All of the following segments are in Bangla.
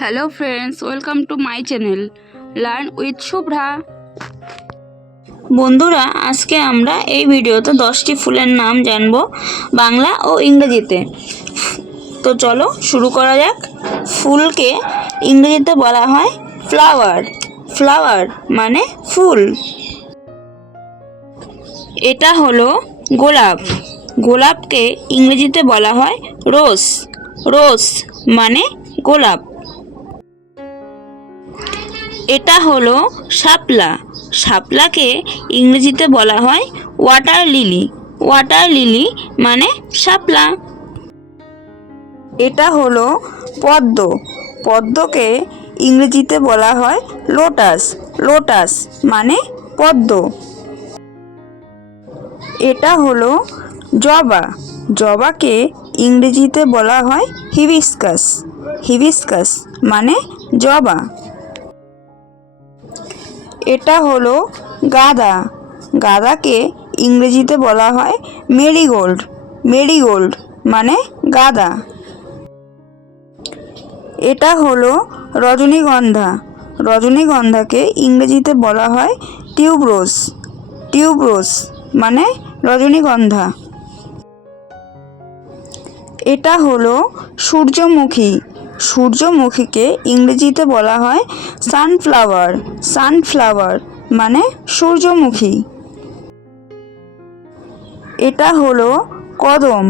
Hello friends, welcome to my channel learn with Shubhra. বন্ধুরা, আজকে আমরা এই ভিডিওতে 10টি ফুলের নাম জানব বাংলা ও ইংরেজিতে। তো চলো শুরু করা যাক। ফুলকে ইংরেজিতে বলা হয় ফ্লাওয়ার। ফ্লাওয়ার মানে ফুল। এটা হলো গোলাপ। গোলাপকে ইংরেজিতে বলা হয় রোজ। রোজ মানে গোলাপ। এটা হলো শাপলা। শাপলাকে ইংরেজিতে বলা হয় ওয়াটার লিলি। ওয়াটার লিলি মানে শাপলা। এটা হলো পদ্ম। পদ্মকে ইংরেজিতে বলা হয় লোটাস। লোটাস মানে পদ্ম। এটা হলো জবা। জবাকে ইংরেজিতে বলা হয় হিবিস্কাস। হিবিস্কাস মানে জবা। এটা হলো গাঁদা। গাঁদাকে ইংরেজিতে বলা হয় মেরিগোল্ড। মেরিগোল্ড মানে গাঁদা। এটা হলো রজনীগন্ধা। রজনীগন্ধাকে ইংরেজিতে বলা হয় টিউবরোজ। টিউবরোজ মানে রজনীগন্ধা। এটা হলো সূর্যমুখী। সূর্যমুখীকে ইংরেজিতে বলা হয় সানফ্লাওয়ার। সানফ্লাওয়ার মানে সূর্যমুখী। এটা হলো কদম।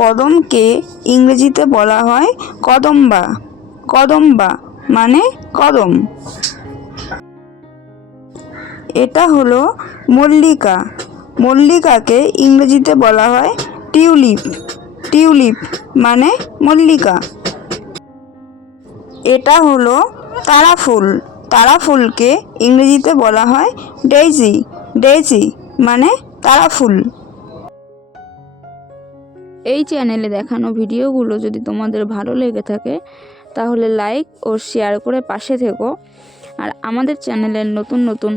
কদমকে ইংরেজিতে বলা হয় কদম্বা। কদম্বা মানে কদম। এটা হলো মল্লিকা। মল্লিকাকে ইংরেজিতে বলা হয় টিউলিপ। টিউলিপ মানে মল্লিকা। এটা হলো তারাফুল। তারাফুলকে ইংরেজিতে বলা হয় ডেইজি। ডেইজি মানে তারাফুল। এই চ্যানেলে দেখানো ভিডিওগুলো যদি তোমাদের ভালো লেগে থাকে তাহলে লাইক ও শেয়ার করে পাশে থেকো। আর আমাদের চ্যানেলের নতুন নতুন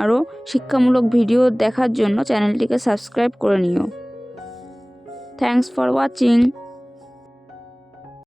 আরও শিক্ষামূলক ভিডিও দেখার জন্য চ্যানেলটিকে সাবস্ক্রাইব করে নিও। Thanks for watching.